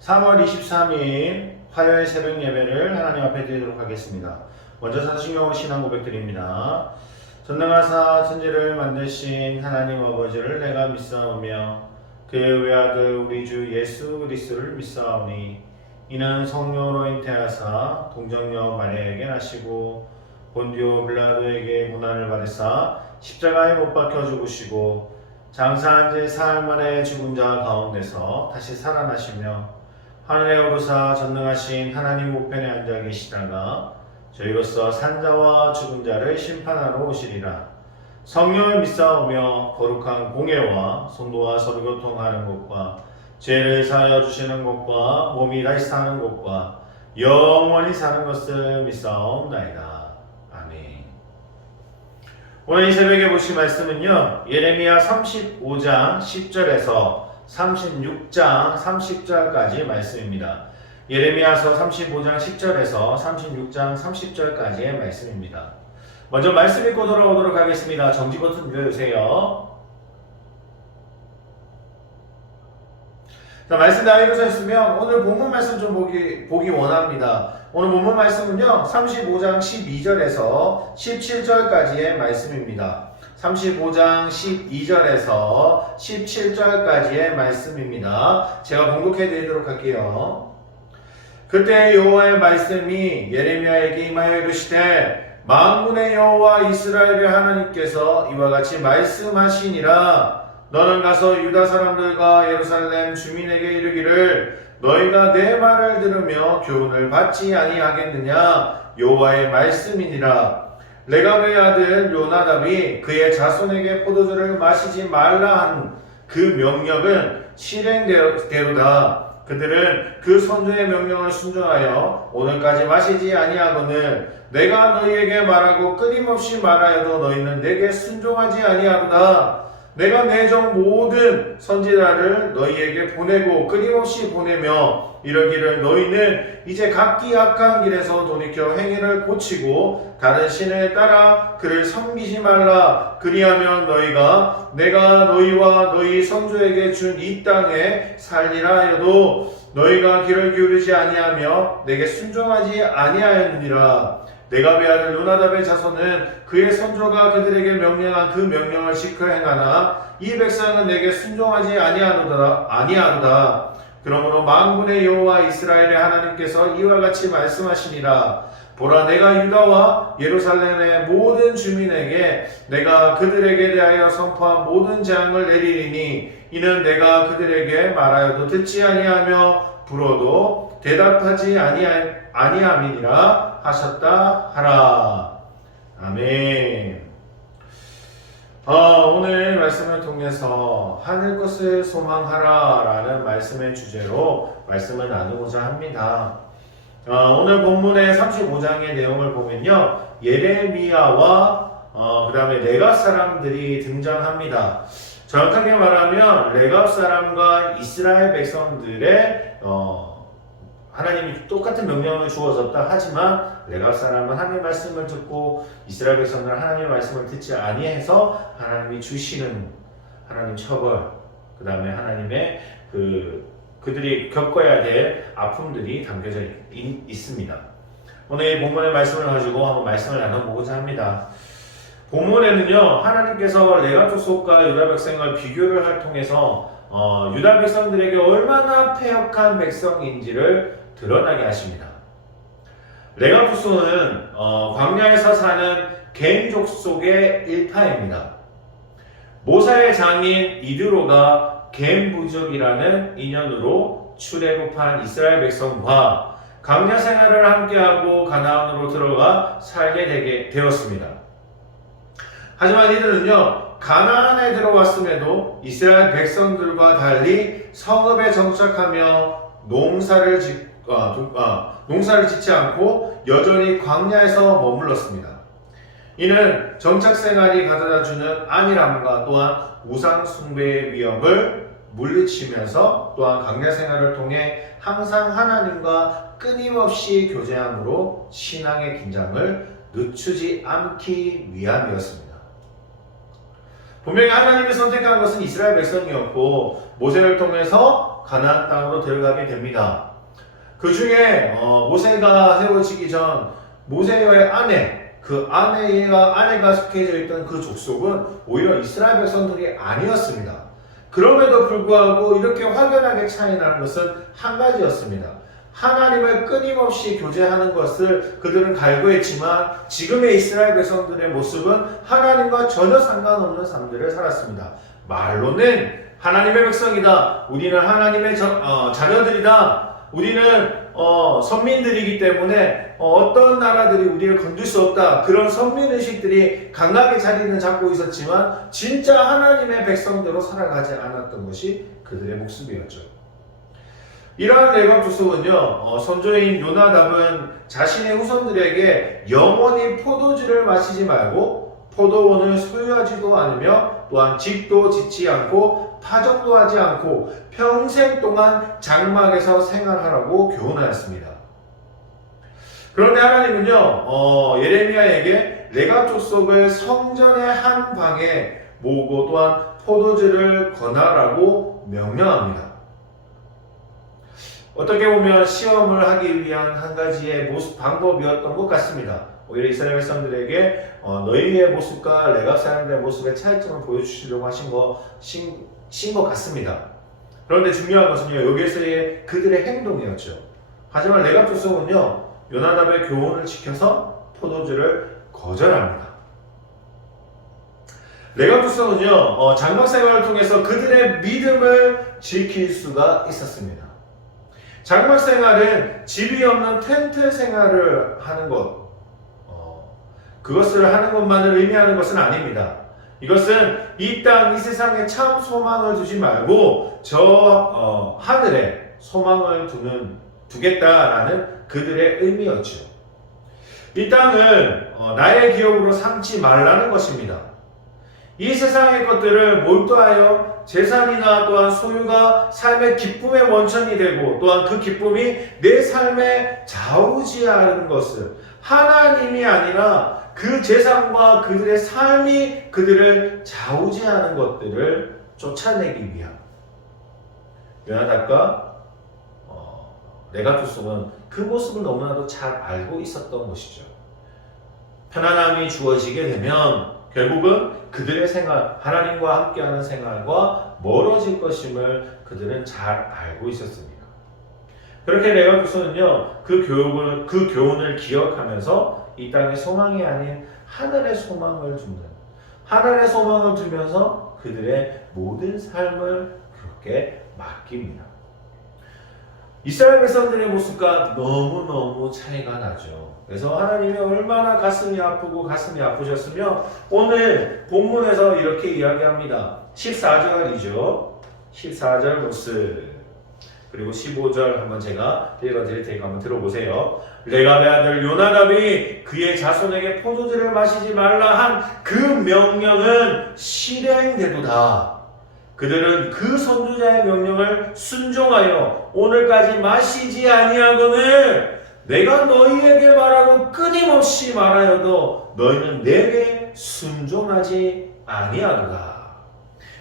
3월 23일 화요일 새벽 예배를 하나님 앞에 드리도록 하겠습니다. 먼저 사도신경으로 신앙 고백드립니다. 전능하사 천지를 만드신 하나님 아버지를 내가 믿사오며 그의 외아들 우리 주 예수 그리스도를 믿사오니 이는 성령으로 잉태하사 동정녀 마리아에게 나시고 본디오 빌라도에게 고난을 받으사 십자가에 못 박혀 죽으시고 장사한 지 사흘 만에 죽은 자 가운데서 다시 살아나시며 하늘에 오르사 전능하신 하나님 우편에 앉아 계시다가 저희로서 산자와 죽은 자를 심판하러 오시리라. 성령을 믿사오며 거룩한 공예와 성도와 서로 교통하는 것과 죄를 사하여 주시는 것과 몸이 다시 사는 것과 영원히 사는 것을 믿사옵나이다. 아멘. 오늘 이 새벽에 보실 말씀은요, 예레미야 35장 10절에서 36장 30절까지 말씀입니다. 예레미야서 35장 10절에서 36장 30절까지의 말씀입니다. 먼저 말씀 읽고 돌아오도록 하겠습니다. 정지 버튼 눌러주세요. 자, 말씀 다 읽으셨으면 오늘 본문 말씀 좀 보기 원합니다. 오늘 본문 말씀은요, 35장 12절에서 17절까지의 말씀입니다. 35장 12절에서 17절까지의 말씀입니다. 제가 봉독해 드리도록 할게요. 그때 여호와의 말씀이 예레미야에게 임하여 이르시되 만군의 여호와 이스라엘의 하나님께서 이와 같이 말씀하시니라. 너는 가서 유다 사람들과 예루살렘 주민에게 이르기를 너희가 내 말을 들으며 교훈을 받지 아니하겠느냐. 여호와의 말씀이니라. 레갑의 아들 요나답이 그의 자손에게 포도주를 마시지 말라 한 그 명령은 실행대로다. 그들은 그 선조의 명령을 순종하여 오늘까지 마시지 아니하거늘 내가 너희에게 말하고 끊임없이 말하여도 너희는 내게 순종하지 아니하도다. 내가 내 종 모든 선지자를 너희에게 보내고 끊임없이 보내며 이러기를 너희는 이제 각기 악한 길에서 돌이켜 행위를 고치고 다른 신을 따라 그를 섬기지 말라. 그리하면 너희가 내가 너희와 너희 선조에게 준 이 땅에 살리라 하여도 너희가 귀를 기울이지 아니하며 내게 순종하지 아니하였느니라. 레갑의 아들 요나답의 자손은 그의 선조가 그들에게 명령한 그 명령을 지켜 행하나 이 백성은 내게 순종하지 아니하도다. 그러므로 만군의 여호와 이스라엘의 하나님께서 이와 같이 말씀하시니라. 보라, 내가 유다와 예루살렘의 모든 주민에게 내가 그들에게 대하여 선포한 모든 재앙을 내리리니 이는 내가 그들에게 말하여도 듣지 아니하며 불어도 대답하지 아니함이니라 하셨다 하라. 아멘. 오늘 말씀을 통해서 하늘 것을 소망하라 라는 말씀의 주제로 말씀을 나누고자 합니다. 오늘 본문의 35장의 내용을 보면요, 예레미야와 그 다음에 레갑 사람들이 등장합니다. 정확하게 말하면 레갑 사람과 이스라엘 백성들의 하나님이 똑같은 명령을 주어졌다 하지만 레갑 사람은 하나님의 말씀을 듣고 이스라엘 백성들은 하나님의 말씀을 듣지 아니해서 하나님이 주시는 하나님 처벌, 그 다음에 하나님의 그들이 겪어야 될 아픔들이 담겨져 있습니다. 오늘 이 본문의 말씀을 가지고 한번 말씀을 나눠보고자 합니다. 본문에는요, 하나님께서 레갑 족속과 유다 백성을 비교를 할 통해서 유다 백성들에게 얼마나 패역한 백성인지를 드러나게 하십니다. 레갑 족속은 광야에서 사는 겜 족속의 일파입니다. 모사의 장인 이드로가 겜 부족이라는 인연으로 출애굽한 이스라엘 백성과 광야 생활을 함께하고 가나안으로 들어가 살게 되었습니다. 하지만 이들은요, 가나안에 들어왔음에도 이스라엘 백성들과 달리 성읍에 정착하며 농사를 짓지 않고 여전히 광야에서 머물렀습니다. 이는 정착 생활이 가져다주는 안일함과 또한 우상 숭배의 위협을 물리치면서 또한 광야 생활을 통해 항상 하나님과 끊임없이 교제함으로 신앙의 긴장을 늦추지 않기 위함이었습니다. 분명히 하나님이 선택한 것은 이스라엘 백성이었고 모세를 통해서 가나안 땅으로 들어가게 됩니다. 그 중에 모세가 세워지기 전 모세의 아내, 그 아내가 속해져 있던 그 족속은 오히려 이스라엘 백성들이 아니었습니다. 그럼에도 불구하고 이렇게 확연하게 차이 나는 것은 한 가지였습니다. 하나님을 끊임없이 교제하는 것을 그들은 갈구했지만 지금의 이스라엘 백성들의 모습은 하나님과 전혀 상관없는 삶들을 살았습니다. 말로는 하나님의 백성이다. 우리는 하나님의 자녀들이다. 우리는 선민들이기 때문에 어떤 나라들이 우리를 건들 수 없다. 그런 선민의식들이 강하게 자리는 잡고 있었지만 진짜 하나님의 백성대로 살아가지 않았던 것이 그들의 모습이었죠. 이러한 레갑 족속은요, 선조인 요나답은 자신의 후손들에게 영원히 포도주를 마시지 말고 포도원을 소유하지도 않으며 또한 집도 짓지 않고 파종도 하지 않고 평생 동안 장막에서 생활하라고 교훈하였습니다. 그런데 하나님은요, 예레미야에게 레갑 족속을 성전의 한 방에 모으고 또한 포도주를 권하라고 명령합니다. 어떻게 보면 시험을 하기 위한 한 가지의 방법이었던 것 같습니다. 오히려 이스라엘 백성들에게 너희의 모습과 레갑 사람들의 모습의 차이점을 보여주시려고 하신 것 같습니다. 그런데 중요한 것은요, 여기에서의 그들의 행동이었죠. 하지만 레갑 족속은요, 요나답의 교훈을 지켜서 포도주를 거절합니다. 레갑 족속은요, 장막 생활을 통해서 그들의 믿음을 지킬 수가 있었습니다. 장막 생활은 집이 없는 텐트 생활을 하는 것, 그것을 하는 것만을 의미하는 것은 아닙니다. 이것은 이 땅, 이 세상에 참 소망을 두지 말고 하늘에 소망을 두겠다라는 그들의 의미였죠. 이 땅을 나의 기업으로 삼지 말라는 것입니다. 이 세상의 것들을 몰두하여 재산이나 또한 소유가 삶의 기쁨의 원천이 되고 또한 그 기쁨이 내 삶에 좌우지하는 것을 하나님이 아니라 그 재산과 그들의 삶이 그들을 좌우지하는 것들을 쫓아내기 위한 요나답과 레갑 족속은 그 모습을 너무나도 잘 알고 있었던 것이죠. 편안함이 주어지게 되면 결국은 그들의 생활, 하나님과 함께하는 생활과 멀어질 것임을 그들은 잘 알고 있었습니다. 그렇게 레갑 족속은요, 그 교훈을 기억하면서 이 땅의 소망이 아닌 하늘의 소망을 두면서 그들의 모든 삶을 그렇게 맡깁니다. 이스라엘 백성들의 모습과 너무너무 차이가 나죠. 그래서 하나님이 얼마나 가슴이 아프고 가슴이 아프셨으며 오늘 본문에서 이렇게 이야기합니다. 14절이죠. 14절 모습 그리고 15절 한번 제가 읽어드릴 테니까 한번 들어보세요. 레갑의 아들 요나답이 그의 자손에게 포도주를 마시지 말라 한 그 명령은 실행되도다. 그들은 그 선지자의 명령을 순종하여 오늘까지 마시지 아니하거늘 내가 너희에게 말하고 끊임없이 말하여도 너희는 내게 순종하지 아니하도다.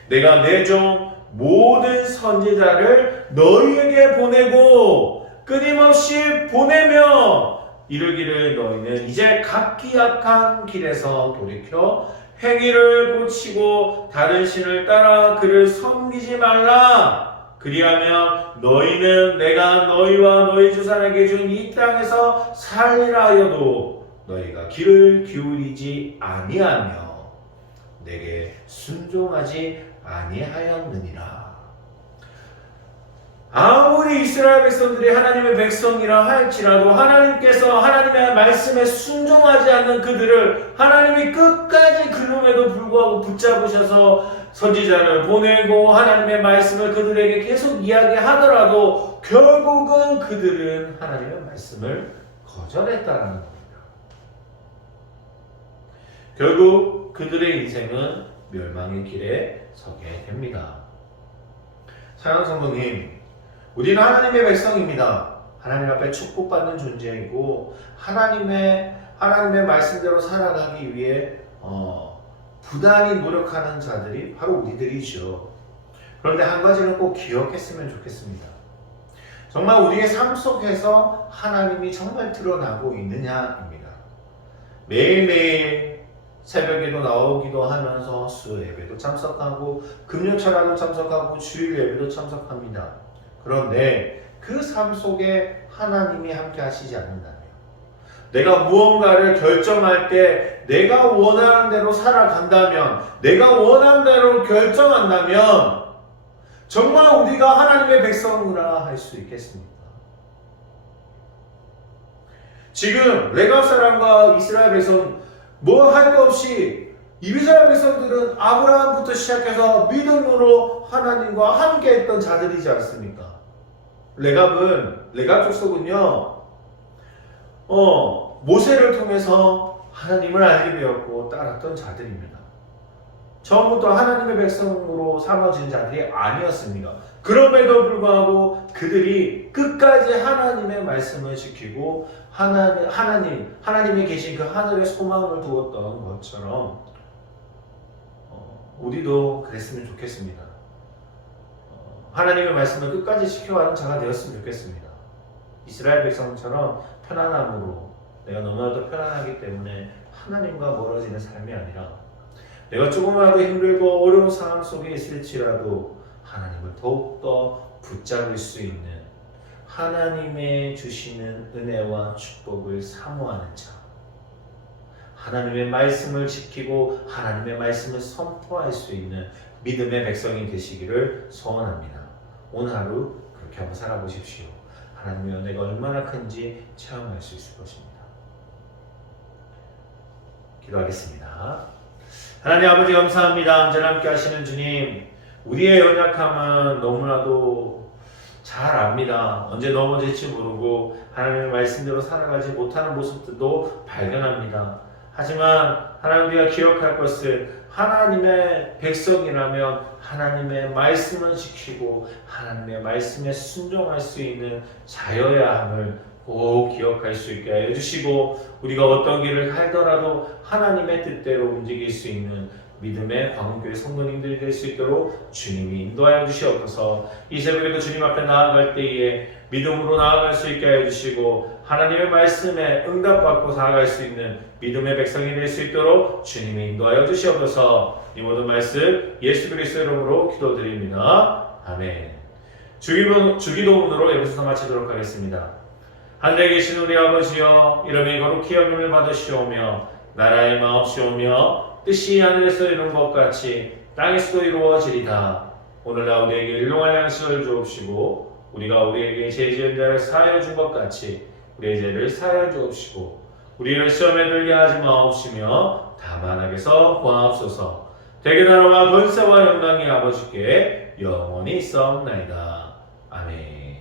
내가 내 종 모든 선지자를 너희에게 보내고 끊임없이 보내며 이르기를 너희는 이제 각기 악한 길에서 돌이켜 행위를 고치고 다른 신을 따라 그를 섬기지 말라. 그리하면 너희는 내가 너희와 너희 조상에게 준 이 땅에서 살리라 하여도 너희가 귀를 기울이지 아니하며 내게 순종하지 아니하였느니라. 아무리 이스라엘 백성들이 하나님의 백성이라 할지라도 하나님께서 하나님의 말씀에 순종하지 않는 그들을 하나님이 끝까지 그럼에도 불구하고 붙잡으셔서 선지자를 보내고 하나님의 말씀을 그들에게 계속 이야기하더라도 결국은 그들은 하나님의 말씀을 거절했다는 겁니다. 결국 그들의 인생은 멸망의 길에 서게 됩니다. 사랑하는 성도님, 우리는 하나님의 백성입니다. 하나님 앞에 축복받는 존재이고 하나님의 말씀대로 살아가기 위해 부단히 노력하는 자들이 바로 우리들이죠. 그런데 한 가지는 꼭 기억했으면 좋겠습니다. 정말 우리의 삶 속에서 하나님이 정말 드러나고 있느냐입니다. 매일매일 새벽에도 나오기도 하면서 수 예배도 참석하고 금요철야도 참석하고 주일 예배도 참석합니다. 그런데 그 삶 속에 하나님이 함께 하시지 않는다면, 내가 무언가를 결정할 때 내가 원하는 대로 살아간다면, 내가 원하는 대로 결정한다면 정말 우리가 하나님의 백성이라 할 수 있겠습니까? 지금 레갑 사람과 이스라엘 백성 뭐 할 것 없이 이스라엘 백성들은 아브라함부터 시작해서 믿음으로 하나님과 함께 했던 자들이지 않습니까? 레갑 족속은요, 모세를 통해서 하나님을 알게 되었고 따랐던 자들입니다. 처음부터 하나님의 백성으로 삼아진 자들이 아니었습니다. 그럼에도 불구하고 그들이 끝까지 하나님의 말씀을 지키고 하나님이 계신 그 하늘에 소망을 두었던 것처럼 우리도 그랬으면 좋겠습니다. 하나님의 말씀을 끝까지 지켜가는 자가 되었으면 좋겠습니다. 이스라엘 백성처럼 편안함으로, 내가 너무나도 편안하기 때문에 하나님과 멀어지는 삶이 아니라, 내가 조금이라도 힘들고 어려운 상황 속에 있을지라도 하나님을 더욱더 붙잡을 수 있는, 하나님의 주시는 은혜와 축복을 사모하는 자, 하나님의 말씀을 지키고 하나님의 말씀을 선포할 수 있는 믿음의 백성이 되시기를 소원합니다. 오늘 하루 그렇게 한번 살아보십시오. 하나님의 은혜가 얼마나 큰지 체험할 수 있을 것입니다. 기도하겠습니다. 하나님 아버지 감사합니다. 언제나 함께 하시는 주님, 우리의 연약함은 너무나도 잘 압니다. 언제 넘어질지 모르고 하나님의 말씀대로 살아가지 못하는 모습들도 발견합니다. 하지만 하나님, 우리가 기억할 것은 하나님의 백성이라면 하나님의 말씀을 지키고 하나님의 말씀에 순종할 수 있는 자여야 함을 꼭 기억할 수 있게 하여 주시고, 우리가 어떤 길을 갈더라도 하나님의 뜻대로 움직일 수 있는 믿음의 광교회 성도님들이 될 수 있도록 주님이 인도하여 주시옵소서. 이 새벽에도 주님 앞에 나아갈 때에 믿음으로 나아갈 수 있게 하여 주시고, 하나님의 말씀에 응답받고 나아갈 수 있는 믿음의 백성이 될 수 있도록 주님이 인도하여 주시옵소서. 이 모든 말씀 예수 그리스도의 이름으로 기도드립니다. 아멘. 주기도문으로 여기서 마치도록 하겠습니다. 하늘에 계신 우리 아버지여, 이름이 거룩히 여김을 받으시오며 나라의 마옵시오며 뜻이 하늘에서 이룬 것 같이 땅에서도 이루어지리다. 오늘날 우리에게 일용할 양식을 주옵시고, 우리가 우리에게 죄 지은 자를 사하여 준 것 같이 우리의 죄를 사하여 주옵시고, 우리를 시험에 들게 하지 마옵시며 다만 악에서 구하옵소서. 대개 나라와 권세와 영광이 아버지께 영원히 있사옵나이다. 아멘.